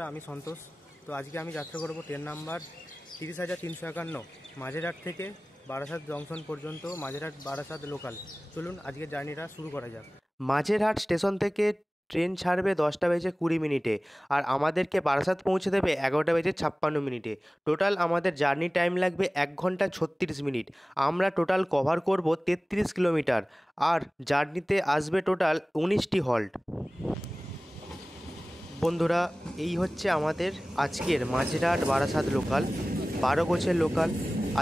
বন্ধুরা, আমি সন্তোষ। তো আজকে আমি যাত্রা করব ট্রেন নাম্বার 30,351 মাঝেরহাট থেকে বারাসাত জংশন পর্যন্ত, মাঝেরহাট বারাসাত লোকাল। চলুন আজকে জার্নিটা শুরু করা যাক। মাঝেরহাট স্টেশন থেকে ট্রেন ছাড়বে 10:20 আর আমাদেরকে বারাসাত পৌঁছে দেবে 11:56 টোটাল আমাদের জার্নি টাইম লাগবে 1 ঘন্টা 36 মিনিট। আমরা টোটাল কভার করব 33 কিলোমিটার আর জার্নিতে আসবে টোটাল 19টি হল্ট। বন্ধুরা, এই হচ্ছে আমাদের আজকের মাঝেরহাট বারাসাত লোকাল, 12 কোচের লোকাল।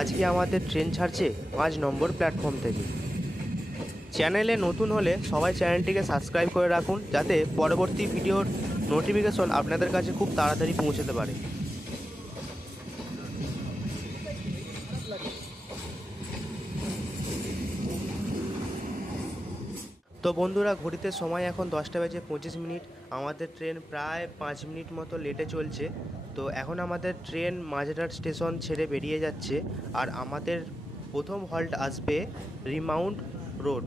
আজকে আমাদের ট্রেন ছাড়ছে 5 নম্বর প্ল্যাটফর্ম থেকে। চ্যানেলে নতুন হলে সবাই চ্যানেলটিকে সাবস্ক্রাইব করে রাখুন, যাতে পরবর্তী ভিডিওর নোটিফিকেশন আপনাদের কাছে খুব তাড়াতাড়ি পৌঁছাতে পারে। তো বন্ধুরা, ঘড়িতে সময় এখন 10:25। আমাদের ট্রেন প্রায় 5 মিনিট মতো লেটে চলছে। তো এখন আমাদের ট্রেন মাঝেরহাট স্টেশন ছেড়ে বেরিয়ে যাচ্ছে আর আমাদের প্রথম হল্ট আসবে রিমাউন্ট রোড।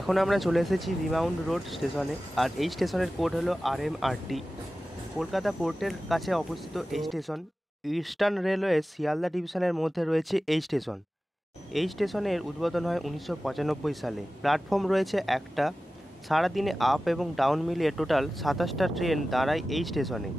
এখন আমরা চলে এসেছি রিমাউন্ট রোড স্টেশনে, আর এই স্টেশনের কোড হলো RMRT। কলকাতা পোর্টের কাছে অবস্থিত এই স্টেশন। ইস্টার্ন রেলওয়ে শিয়ালদা ডিভিশনের মধ্যে রয়েছে এই স্টেশন। এই স্টেশনের উদ্বোধন হয় 1995 সালে। প্ল্যাটফর্ম রয়েছে একটা। সারাদিনে আপ এবং ডাউন মিলিয়ে টোটাল 27টা ট্রেন দাঁড়ায় এই স্টেশনে।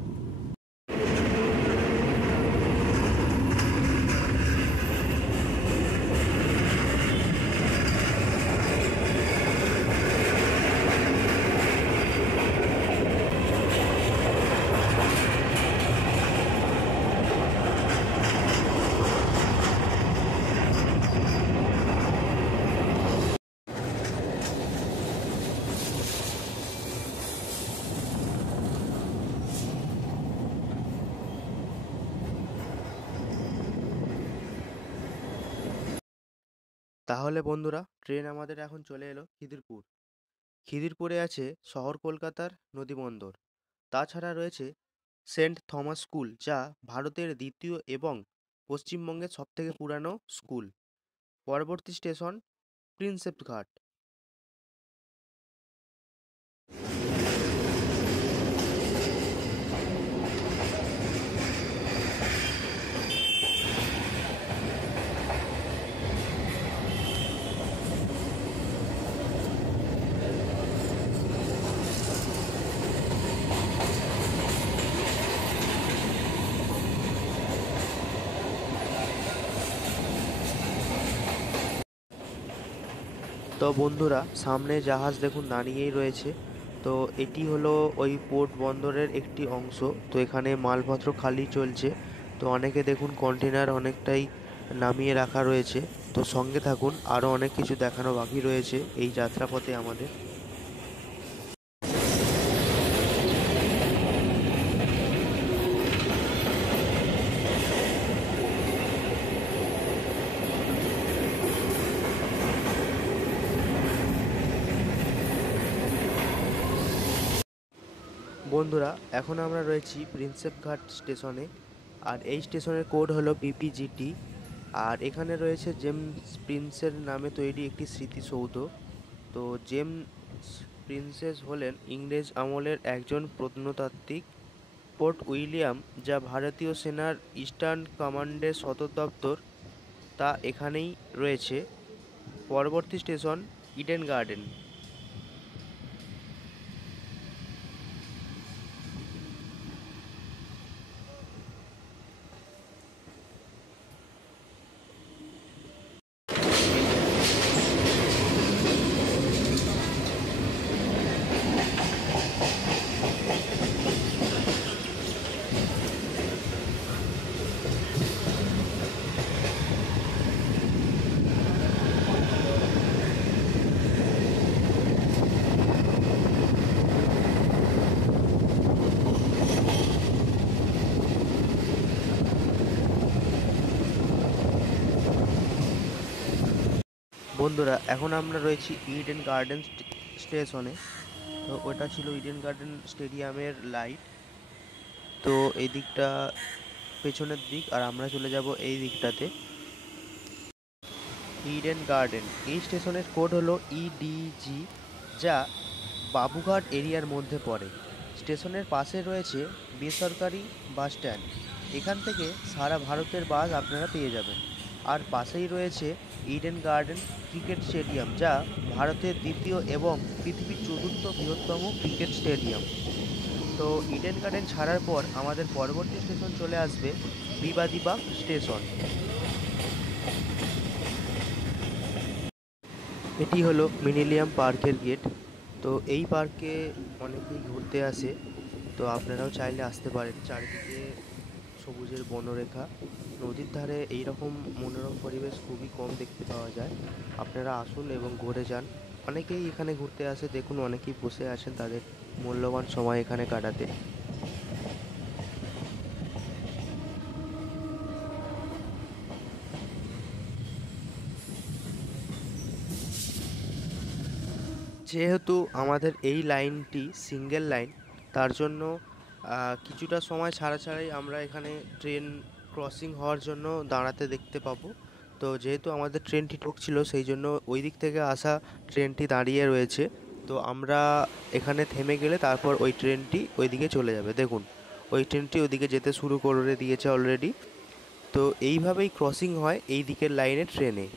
তাহলে বন্ধুরা, ট্রেন আমাদের এখন চলে এলো খিদিরপুর। খিদিরপুরে আছে শহর কলকাতার নদীবন্দর। তাছাড়া রয়েছে সেন্ট থমাস স্কুল, যা ভারতের দ্বিতীয় এবং পশ্চিমবঙ্গের সবথেকে পুরানো স্কুল। পরবর্তী স্টেশন প্রিন্সেপ ঘাট। তো বন্ধুরা, সামনে জাহাজ দেখুন দাঁড়িয়েই রয়েছে। তো এটি হলো ওই পোর্ট বন্দরের একটি অংশ। তো এখানে মালপত্র খালি চলছে। তো অনেকে দেখুন কন্টেনার অনেকটাই নামিয়ে রাখা রয়েছে। তো সঙ্গে থাকুন, আরও অনেক কিছু দেখানো বাকি রয়েছে এই যাত্রাপথে আমাদের। বন্ধুরা, এখন আমরা রয়েছি প্রিন্সেপ ঘাট স্টেশনে, আর এই স্টেশনের কোড হলো PPGT। আর এখানে রয়েছে জেমস প্রিন্সের নামে তৈরি একটি স্মৃতিসৌধ। তো জেমস প্রিন্সেস হলেন ইংরেজ আমলের একজন প্রত্নতাত্ত্বিক। ফোর্ট উইলিয়াম, যা ভারতীয় সেনার ইস্টার্ন কমান্ডের সদর দপ্তর, তা এখানেই রয়েছে। পরবর্তী স্টেশন ইডেন গার্ডেন। বন্ধুরা, এখন আমরা রয়েছি ইডেন গার্ডেন স্টেশনে। তো ওটা ছিল ইডেন গার্ডেন স্টেডিয়ামের লাইট। তো এই দিকটা পেছনের দিক, আর আমরা চলে যাব এই দিকটাতে। ইডেন গার্ডেন, এই স্টেশনের কোড হলো ইডিজি, যা বাবুঘাট এরিয়ার মধ্যে পড়ে। স্টেশনের পাশে রয়েছে বেসরকারি বাস স্ট্যান্ড। এখান থেকে সারা ভারতের বাস আপনারা পেয়ে যাবেন। আর পাশেই রয়েছে ইডেন গার্ডেন ক্রিকেট স্টেডিয়াম, যা ভারতের দ্বিতীয় এবং পৃথিবীর চতুর্থ বৃহত্তম ক্রিকেট স্টেডিয়াম। তো ইডেন গার্ডেন ছাড়ার পর আমাদের পরবর্তী স্টেশন চলে আসবে বিবাদীবাগ স্টেশন। এটি হলো মিলেনিয়াম পার্কের গেট। তো এই পার্কে অনেকেই ঘুরতে আসে, তো আপনারাও চাইলে আসতে পারেন। চারিদিকে সবুজের বনরেখা, নদীর ধারে এইরকম মনোরম পরিবেশ খুবই কম দেখতে পাওয়া যায়। আপনারা আসুন এবং ঘুরে যান। অনেকেই এখানে ঘুরতে আসে, দেখুন অনেকেই বসে আছেন তাদের মূল্যবান সময় এখানে কাটাতে। যেহেতু আমাদের এই লাইনটি সিঙ্গেল লাইন, তার জন্য কিছুটা সময় ছাড়া ছাড়াই আমরা এখানে ট্রেন ক্রসিং হওয়ার জন্য দাঁড়াতে দেখতে পাবো। তো যেহেতু আমাদের ট্রেনটি ঢুকছিল, সেই জন্য ওই দিক থেকে আসা ট্রেনটি দাঁড়িয়ে রয়েছে। তো আমরা এখানে থেমে গেলে তারপর ওই ট্রেনটি ওইদিকে চলে যাবে। দেখুন, ওই ট্রেনটি ওইদিকে যেতে শুরু করে দিয়েছে অলরেডি। তো এইভাবেই ক্রসিং হয় এই দিকের লাইনের ট্রেনে।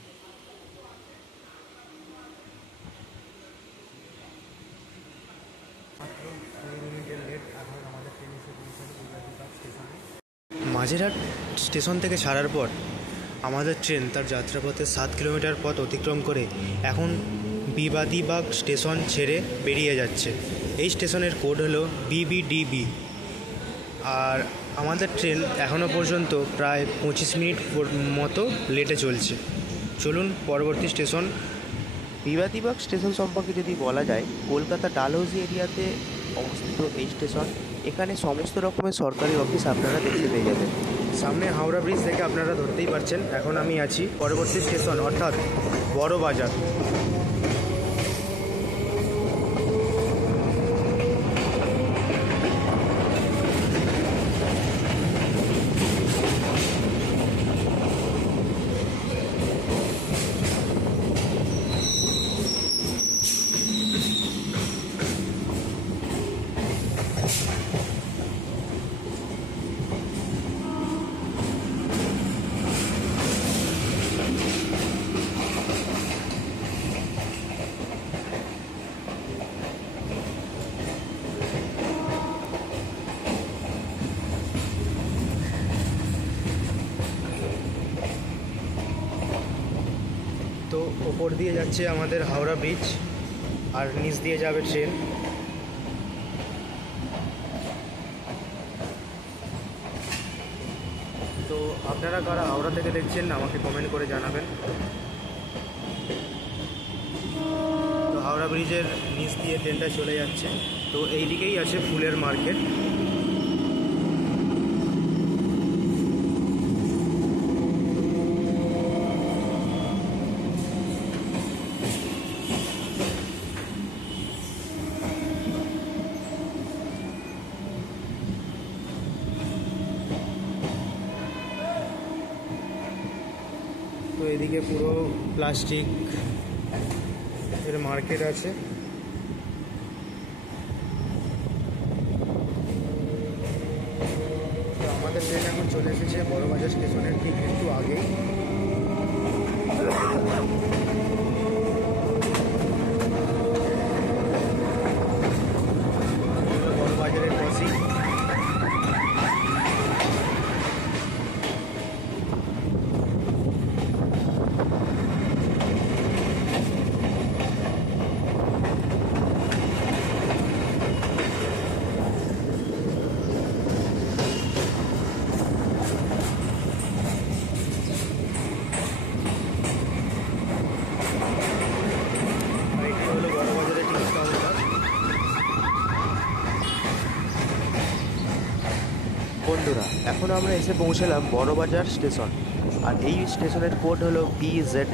মাঝেরহাট স্টেশন থেকে ছাড়ার পর আমাদের ট্রেন তার যাত্রাপথে 7 কিলোমিটার পথ অতিক্রম করে এখন বিবাদীবাগ স্টেশন ছেড়ে বেরিয়ে যাচ্ছে। এই স্টেশনের কোড হলো বিবিডিবি। আর আমাদের ট্রেন এখনও পর্যন্ত প্রায় 25 মিনিট মতো লেটে চলছে। চলুন পরবর্তী স্টেশন। বিবাদীবাগ স্টেশন সম্পর্কে যদি বলা যায়, কলকাতা ডালহৌসি এরিয়াতে অবস্থিত এই স্টেশন। এখানে সমস্ত রকমের সরকারি অফিস আপনারা দেখতে পেয়ে যাবেন। সামনে হাওড়া ব্রিজ থেকে আপনারা ধরতেই পারছেন এখন আমি আছি পরবর্তী স্টেশন, অর্থাৎ বড় বাজার। তো ওপর দিয়ে যাচ্ছে আমাদের হাওড়া ব্রিজ, আর নিচ দিয়ে যাবে ট্রেন। তো আপনারা কারা হাওড়া থেকে দেখছেন আমাকে কমেন্ট করে জানাবেন। তো হাওড়া ব্রিজের নিচ দিয়ে ট্রেনটা চলে যাচ্ছে। তো এই দিকেই আছে ফুলের মার্কেট। তো এদিকে পুরো প্লাস্টিক এর মার্কেট আছে। তো আমাদের ট্রেন এখন চলে এসেছে বড়বাজার স্টেশনের ঠিক একটু আগেই। বড়বাজারের ক্রসিং। বন্ধুরা, এখন আমরা এসে পৌঁছলাম বড়বাজার স্টেশন, আর এই স্টেশনের কোড হলো BZP।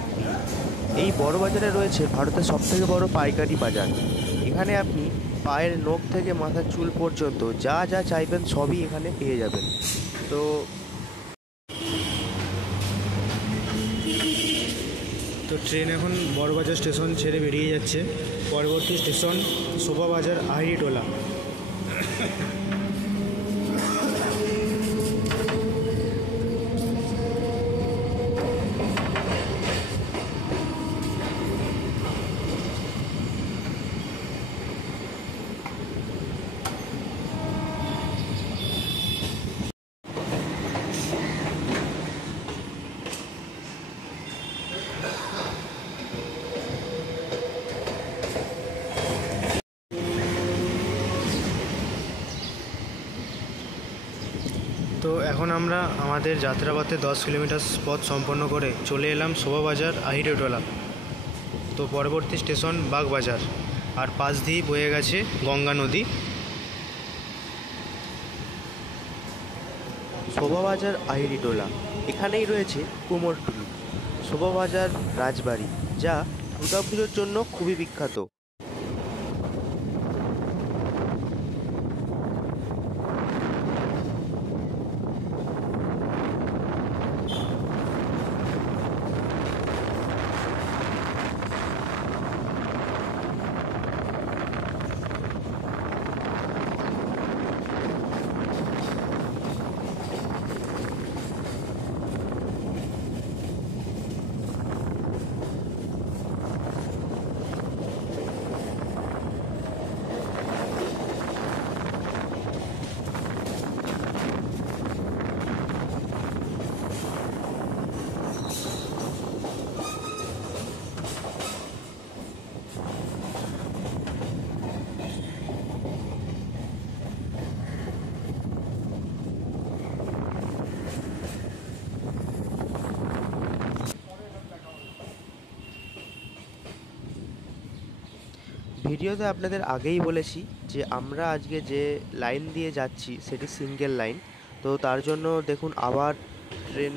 এই বড় বাজারে রয়েছে ভারতের সবথেকে বড় পাইকারি বাজার। এখানে আপনি পায়ের নখ থেকে মাথার চুল পর্যন্ত যা যা চাইবেন সবই এখানে পেয়ে যাবেন। তো তো ট্রেন এখন বড়বাজার স্টেশন ছেড়ে বেরিয়ে যাচ্ছে। পরবর্তী স্টেশন শোভাবাজার আহিরিটোলা। তো এখন আমরা আমাদের যাত্রাপথে 10 কিলোমিটার পথ সম্পন্ন করে চলে এলাম শোভাবাজার আহিরিটোলা। তো পরবর্তী স্টেশন বাগবাজার, আর পাশ দিয়েই বয়ে গেছে গঙ্গা নদী। শোভাবাজার আহিরিটোলা, এখানেই রয়েছে কুমোরটুলি, শোভাবাজার রাজবাড়ি, যা দুর্গাপুজোর জন্য খুবই বিখ্যাত। ভিডিওতে আপনাদের আগেই বলেছি যে আমরা আজকে যে লাইন দিয়ে যাচ্ছি সেটি সিঙ্গেল লাইন। তো তার জন্য দেখুন আবার ট্রেন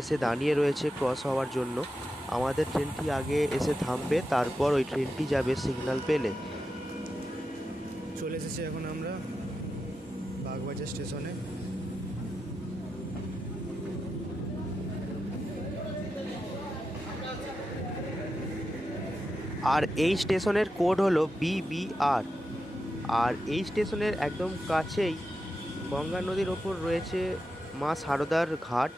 এসে দাঁড়িয়ে রয়েছে ক্রস হওয়ার জন্য। আমাদের ট্রেনটি আগে এসে থামবে, তারপর ওই ট্রেনটি যাবে সিগন্যাল পেলে। চলে এসেছি এখন আমরা বাগবাজার স্টেশনে। আর এই স্টেশনের কোড হলো BBR। আর এই স্টেশনের একদম কাছেই গঙ্গা নদীর ওপর রয়েছে মা সারদার ঘাট।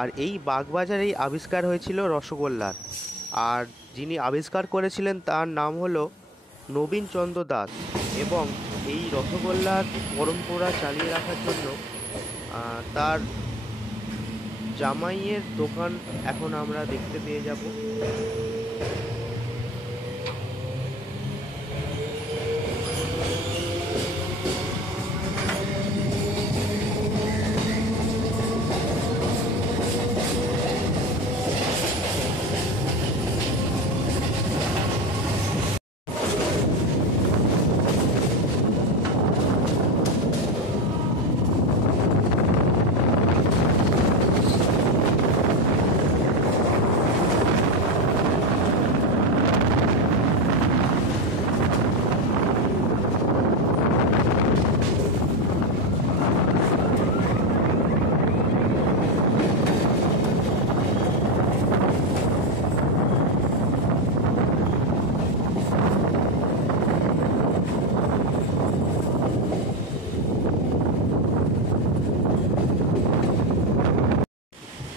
আর এই বাগবাজারেই আবিষ্কার হয়েছিল রসগোল্লার। আর যিনি আবিষ্কার করেছিলেন তার নাম হলো নবীনচন্দ্র দাস। এবং এই রসগোল্লার পরম্পরা চালিয়ে রাখার জন্য তার জামাইয়ের দোকান এখন আমরা দেখতে পেয়ে যাব।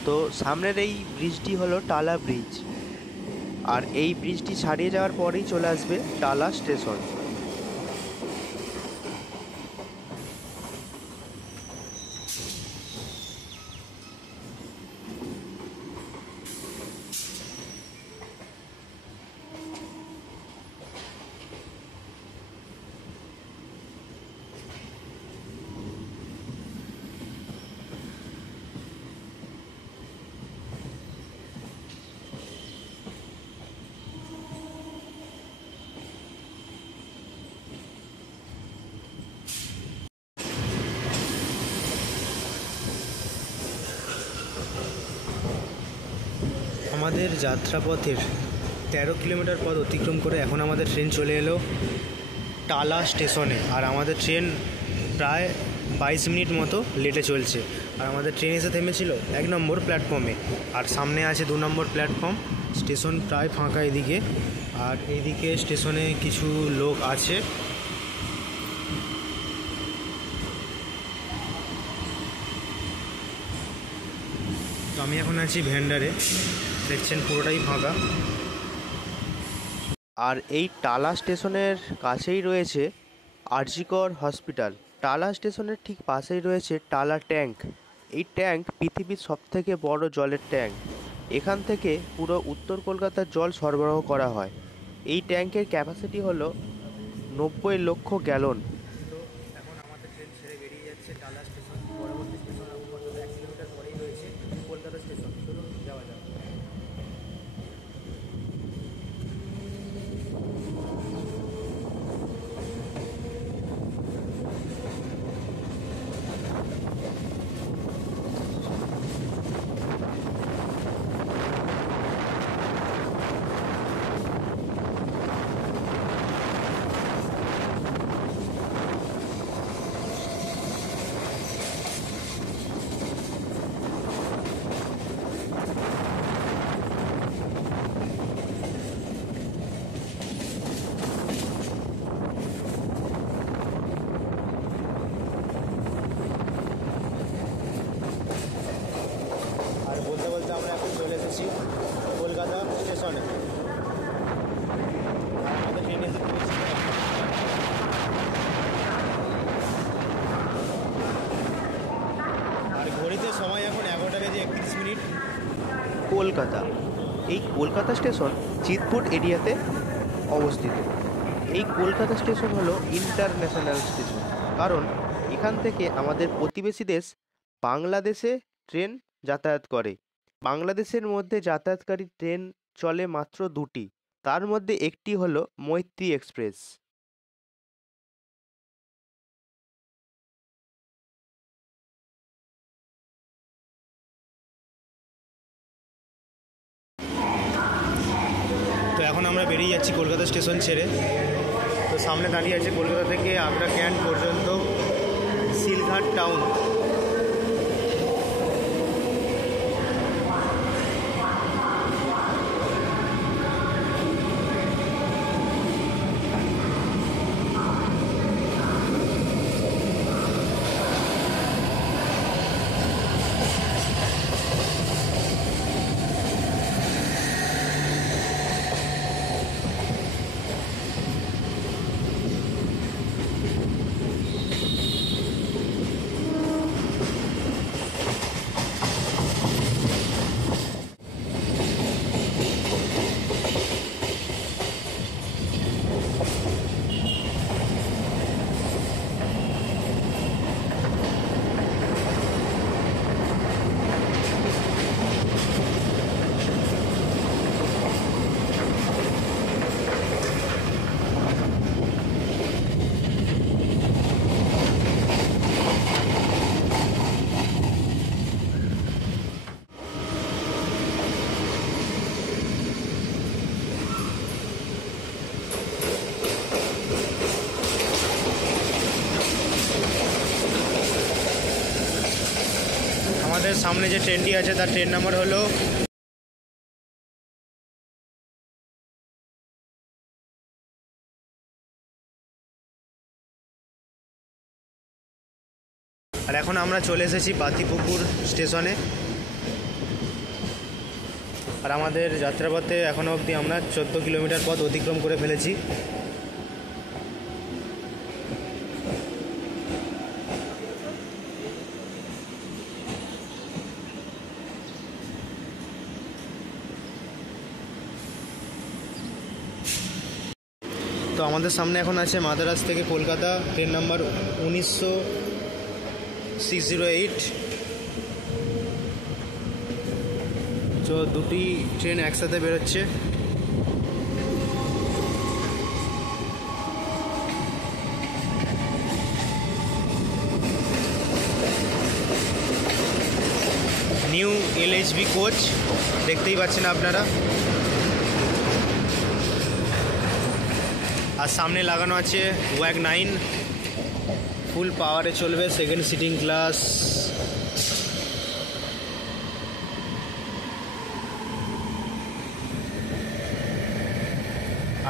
তো সামনের এই ব্রিজটি হলো টালা ব্রিজ। আর এই ব্রিজটি ছাড়িয়ে যাওয়ার পরেই চলে আসবে টালা স্টেশন। আমাদের যাত্রাপথের 13 কিলোমিটার পথ অতিক্রম করে এখন আমাদের ট্রেন চলে এলো টালা স্টেশনে। আর আমাদের ট্রেন প্রায় 22 মিনিট মতো লেটে চলছে। আর আমাদের ট্রেন এসে থেমেছিল 1 নম্বর প্ল্যাটফর্মে, আর সামনে আছে 2 নম্বর প্ল্যাটফর্ম। স্টেশন প্রায় ফাঁকা এদিকে, আর এইদিকে স্টেশনে কিছু লোক আছে। তো আমি এখন আছি ভেন্ডারে, দেখছেন পুরোটাই ফাঁকা। আর এই টালা স্টেশনের কাছেই রয়েছে আরজিকর হসপিটাল। টালা স্টেশনের ঠিক পাশেই রয়েছে টালা ট্যাঙ্ক। এই ট্যাঙ্ক পৃথিবীর সবথেকে বড় জলের ট্যাঙ্ক। এখান থেকে পুরো উত্তর কলকাতার জল সরবরাহ করা হয়। এই ট্যাঙ্কের ক্যাপাসিটি হলো 90 লক্ষ গ্যালন। তো এখন আমাদের ট্রেন ছেড়ে বেরিয়ে যাচ্ছে টালা স্টেশন। পরবর্তী স্টেশন আপাতত 1 কিলোমিটার পরেই রয়েছে কলকাতা স্টেশন। চলুন যাওয়া যাক। আর বলতে বলতে আমরা এখন চলে এসেছি কলকাতা স্টেশনে। আর আমাদের ট্রেন এসে পৌঁছেছে। আর ঘড়িতে সময় এখন 11টা বেজে 31 মিনিট। কলকাতা, এই কলকাতা স্টেশন চিতপুর এরিয়াতে অবস্থিত। এই কলকাতা স্টেশন হলো ইন্টারন্যাশনাল স্টেশন, কারণ এখান থেকে আমাদের প্রতিবেশী দেশ বাংলাদেশে ট্রেন যাতায়াত করে। বাংলাদেশের মধ্যে যাতায়াতকারী ট্রেন চলে মাত্র 2টি, তার মধ্যে একটি হলো মৈত্রী এক্সপ্রেস। তো এখন আমরা বেরিয়ে যাচ্ছি কলকাতা স্টেশন ছেড়ে। তো সামনে দাঁড়িয়ে আছে কলকাতা থেকে আগ্রা ক্যান্ট পর্যন্ত সিলঘাট টাউন। আমাদের সামনে যে ট্রেনটি আছে তার ট্রেন নাম্বার হলো আর এখন আমরা চলে এসেছি বাতিপুকুর স্টেশনে। আর আমাদের যাত্রাপথে এখনও অবধি আমরা 14 কিলোমিটার পথ অতিক্রম করে ফেলেছি। তো আমাদের সামনে এখন আছে মাদারাজ থেকে কলকাতা ট্রেন নাম্বার 19608। তো দুটি ট্রেন একসাথে বেরোচ্ছে। নিউ LHB কোচ দেখতেই পাচ্ছেন আপনারা। আর সামনে লাগানো আছে ওয়াগ 9, ফুল পাওয়ারে চলবে, সেকেন্ড সিটিং ক্লাস।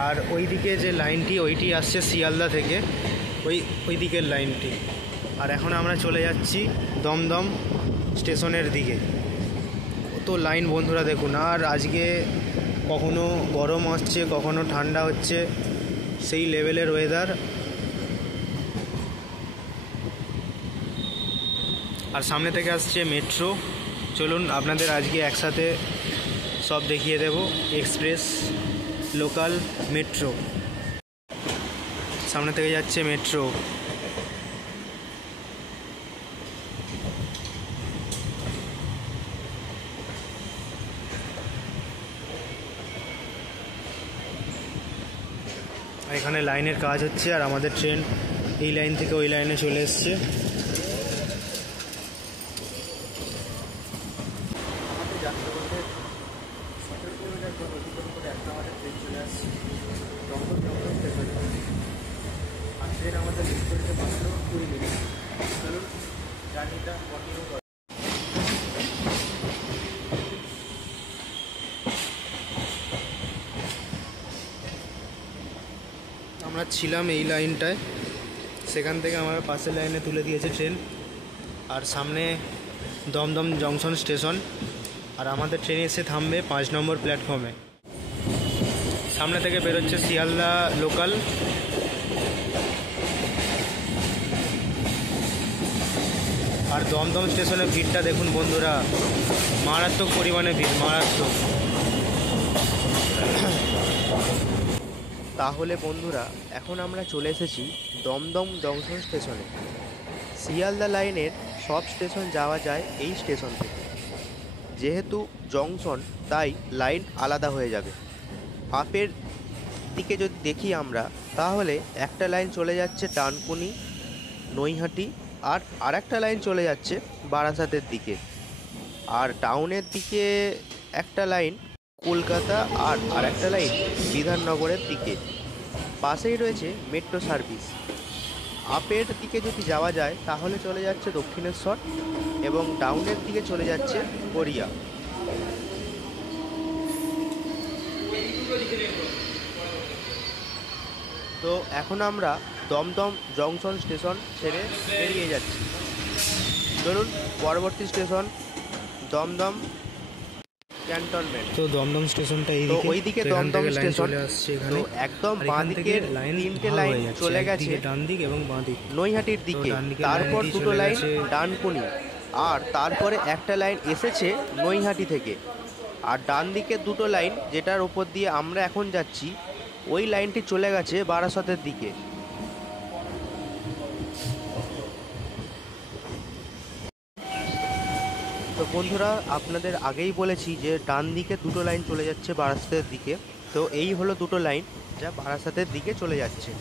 আর ওইদিকে যে লাইনটি ওইটি আসছে শিয়ালদা থেকে, ওই দিকের লাইনটি। আর এখন আমরা চলে যাচ্ছি দমদম স্টেশনের দিকে। তো লাইন বন্ধুরা দেখুন। আর আজকে কখনো গরম হচ্ছে, কখনো ঠান্ডা হচ্ছে, সেই লেভেলের ওয়েদার। আর সামনে থেকে আসছে মেট্রো। চলুন আপনাদের আজকে একসাথে সব দেখিয়ে দেব। Express, local, metro. সামনে থেকে যাচ্ছে মেট্রো। এখানে লাইনের কাজ হচ্ছে, আর আমাদের ট্রেন এই লাইন থেকে ওই লাইনে চলে এসছে। আমাদের যাত্রা করতে 17 কিলোমিটার অতিক্রম করে একটা আমাদের ট্রেন চলে আসছে দমদম স্টেশনে। আর ট্রেন আমাদের লিক করতে মাত্র 20 মিনিট। চলুন জার্নিটা কন্টিনিউ করি। আমরা ছিলাম এই লাইনটায়, সেখান থেকে আমার পাশের লাইনে তুলে দিয়েছে ট্রেন। আর সামনে দমদম জংশন স্টেশন, আর আমাদের ট্রেন এসে থামবে 5 নম্বর প্ল্যাটফর্মে। সামনে থেকে বেরোচ্ছে শিয়ালদা লোকাল। আর দমদম স্টেশনে ভিড়টা দেখুন বন্ধুরা, মারাত্মক পরিমাণে ভিড়, মারাত্মক। তাহলে বন্ধুরা এখন আমরা চলে এসেছি দমদম জংশন স্টেশনে। শিয়ালদা লাইনের সব স্টেশন যাওয়া যায় এই স্টেশন থেকে। যেহেতু জংশন তাই লাইন আলাদা হয়ে যাবে। আপের দিকে যদি দেখি আমরা, তাহলে একটা লাইন চলে যাচ্ছে ডানকুনি, নৈহাটি, আর আরেকটা লাইন চলে যাচ্ছে বারাসাতের দিকে। আর টাউনের দিকে একটা লাইন কলকাতা, আর আরেকটা লাইন বিধাননগরের দিকে। পাশেই রয়েছে মেট্রো সার্ভিস। আপের দিকে যদি যাওয়া যায় তাহলে চলে যাচ্ছে দক্ষিণেশ্বর, এবং ডাউনের দিকে চলে যাচ্ছে গড়িয়া। তো এখন আমরা দমদম জংশন স্টেশন ছেড়ে বেরিয়ে যাচ্ছি। চলুন পরবর্তী স্টেশন দমদম ক্যান্টনমেন্ট। তো দমদম স্টেশনটা তো ওইদিকে দমদম স্টেশন, তো একদম বাঁ দিকের তিনটে লাইন চলে গেছে ডান দিক এবং বাঁ দিক নৈহাটির দিকে। তারপর দুটো লাইন ডানকুনি, আর তারপরে একটা লাইন এসেছে নৈহাটি থেকে। আর ডান দিকে দুটো লাইন, যেটার ওপর দিয়ে আমরা এখন যাচ্ছি, ওই লাইনটি চলে গেছে বারাসতের দিকে। তো বন্ধুরা আপনাদের আগেই বলেছি যে ডান দিকে দুটো লাইন চলে যাচ্ছে বারাসতের দিকে। তো এই হলো দুটো লাইন যা বারাসতের দিকে চলে যাচ্ছে।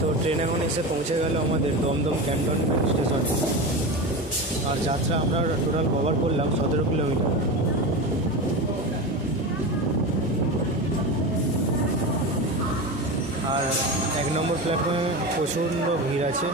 তো ট্রেন এখন এসে পৌঁছে গেল আমাদের দমদম ক্যান্টনমেন্ট স্টেশনে। আর যাত্রা আমরা টোটাল কভার করলাম 17 কিলোমিটার। আর 1 নম্বর প্ল্যাটফর্মে প্রচণ্ড ভিড় আছে।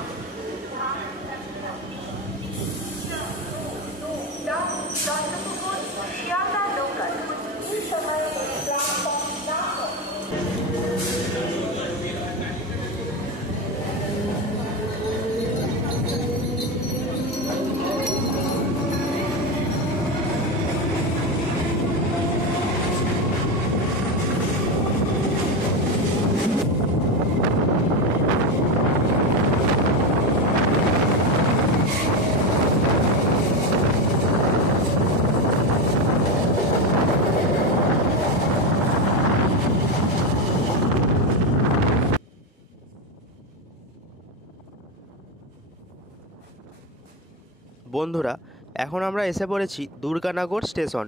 বন্ধুরা এখন আমরা এসে পড়েছি দুর্গানগর স্টেশন।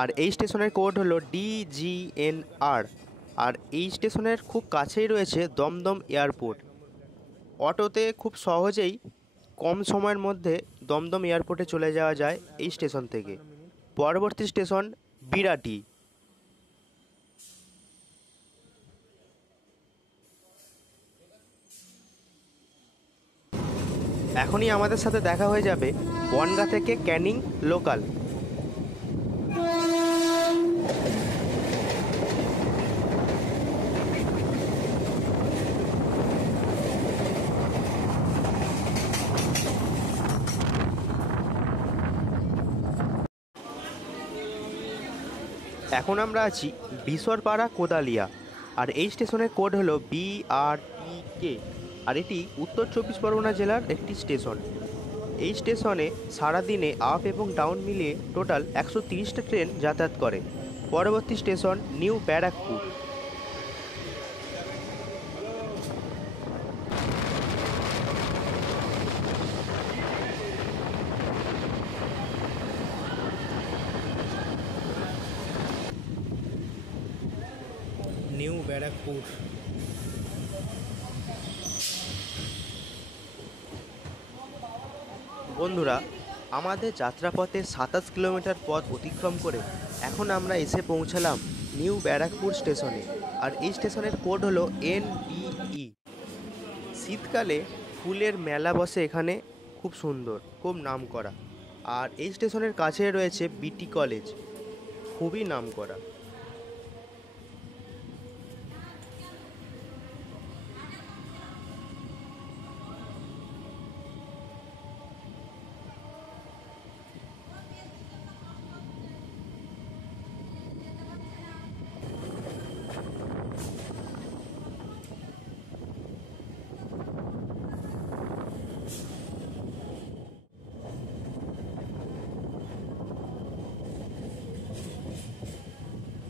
আর এই স্টেশনের কোড হলো DGNR। আর এই স্টেশনের খুব কাছেই রয়েছে দমদম এয়ারপোর্ট। অটোতে খুব সহজেই কম সময়ের মধ্যে দমদম এয়ারপোর্টে চলে যাওয়া যায় এই স্টেশন থেকে। পরবর্তী স্টেশন বিরাটি। এখনই আমাদের সাথে দেখা হয়ে যাবে বনগাঁ থেকে ক্যানিং লোকাল। এখন আমরা আছি বিশরপাড়া কোদালিয়া। আর এই স্টেশনের কোড হলো BRTK। আর এটি উত্তর চব্বিশ পরগনা জেলার একটি স্টেশন। এই স্টেশনে সারাদিনে আপ এবং ডাউন মিলিয়ে টোটাল 130টা ট্রেন যাতায়াত করে। পরবর্তী station new Barrackpore. New Barrackpore. বন্ধুরা, আমাদের যাত্রাপথে 27 কিলোমিটার পথ অতিক্রম করে এখন আমরা এসে পৌঁছালাম নিউ ব্যারাকপুর স্টেশনে। আর এই স্টেশনের কোড হলো NBE। শীতকালে ফুলের মেলা বসে এখানে, খুব সুন্দর, খুব নামকরা। আর এই স্টেশনের কাছে রয়েছে BT কলেজ, খুবই নামকরা।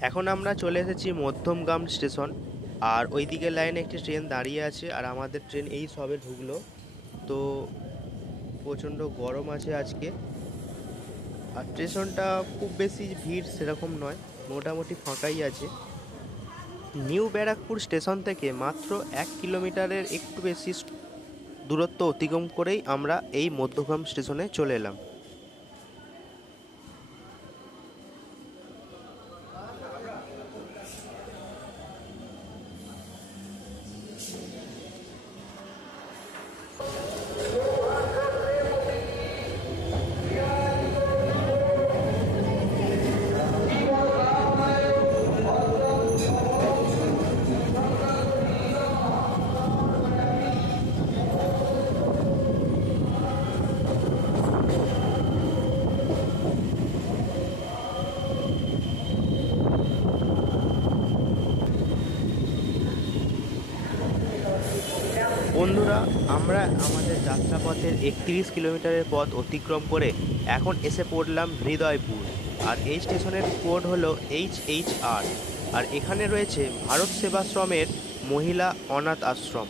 এখন আমরা চলে এসেছি মধ্যমগ্রাম স্টেশন। আর ওই দিকের লাইনে একটি ট্রেন দাঁড়িয়ে আছে, আর আমাদের ট্রেন এই সবে ঢুকলো। তো প্রচণ্ড গরম আছে আজকে। আর স্টেশনটা খুব বেশি ভিড় সেরকম নয়, মোটামুটি ফাঁকাই আছে। নিউ ব্যারাকপুর স্টেশন থেকে মাত্র 1 কিলোমিটারের একটু বেশি দূরত্ব অতিক্রম করেই আমরা এই মধ্যমগ্রাম স্টেশনে চলে এলাম। বন্ধুরা, আমরা আমাদের যাত্রাপথের 31 কিলোমিটারের পথ অতিক্রম করে এখন এসে পড়লাম হৃদয়পুর। আর এই স্টেশনের কোড হলো HHR। আর এখানে রয়েছে ভারত সেবাশ্রমের মহিলা অনাথ আশ্রম।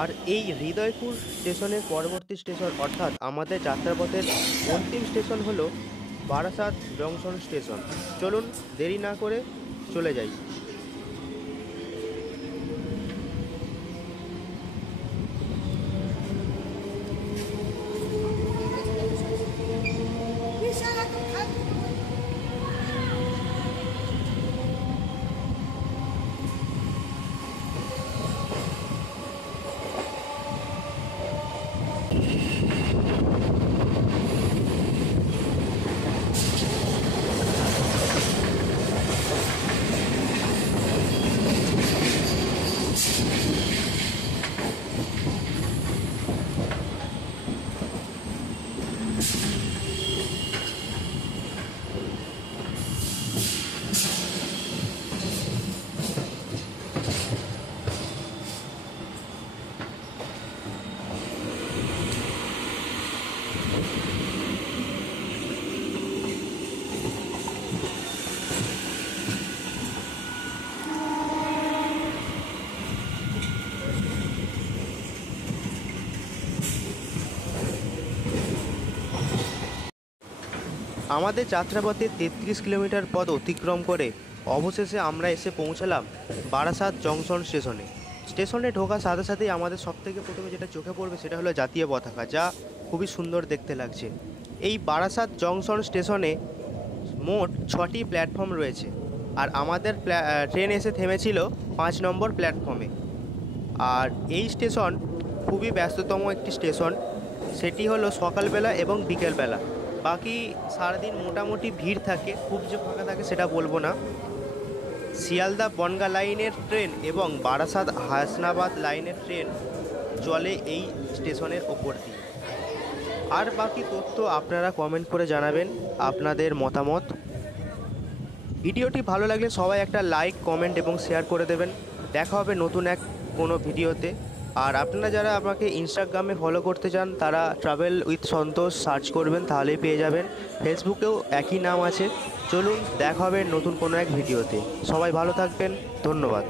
আর এই হৃদয়পুর স্টেশনের পরবর্তী স্টেশন, অর্থাৎ আমাদের যাত্রাপথের অন্তিম স্টেশন হলো বারাসাত জংশন স্টেশন। চলুন দেরি না করে চলে যাই। আমাদের যাত্রাপথে 33 কিলোমিটার পথ অতিক্রম করে অবশেষে আমরা এসে পৌঁছালাম বারাসাত জংশন স্টেশনে। স্টেশনে ঢোকার সাথে সাথেই আমাদের সবথেকে প্রথমে যেটা চোখে পড়বে সেটা হলো জাতীয় পতাকা, যা খুবই সুন্দর দেখতে লাগছে। এই বারাসাত জংশন স্টেশনে মোট 6টি প্ল্যাটফর্ম রয়েছে, আর আমাদের ট্রেন এসে থেমেছিল 5 নম্বর প্ল্যাটফর্মে। আর এই স্টেশন খুবই ব্যস্ততম একটি স্টেশন, সেটি হলো সকালবেলা এবং বিকেলবেলা। বাকি সারাদিন মোটামুটি ভিড় থাকে, খুব যে ফাঁকা থাকে সেটা বলবো না। শিয়ালদা বনগাঁ লাইনের ট্রেন এবং বারাসাত হাসনাবাদ লাইনের ট্রেন চলে এই স্টেশনের ওপর দিয়ে। আর বাকি তথ্য আপনারা কমেন্ট করে জানাবেন আপনাদের মতামত। ভিডিওটি ভালো লাগলে সবাই একটা লাইক, কমেন্ট এবং শেয়ার করে দেবেন। দেখা হবে নতুন কোনো ভিডিওতে। আর আপনারা যারা আমাকে ইনস্টাগ্রামে ফলো করতে চান তারা ট্রাভেল উইথ সন্তোষ সার্চ করবেন, তাহলেই পেয়ে যাবেন। ফেসবুকেও একই নাম আছে। চলুন দেখা হবে নতুন কোনো এক ভিডিওতে। সবাই ভালো থাকবেন, ধন্যবাদ।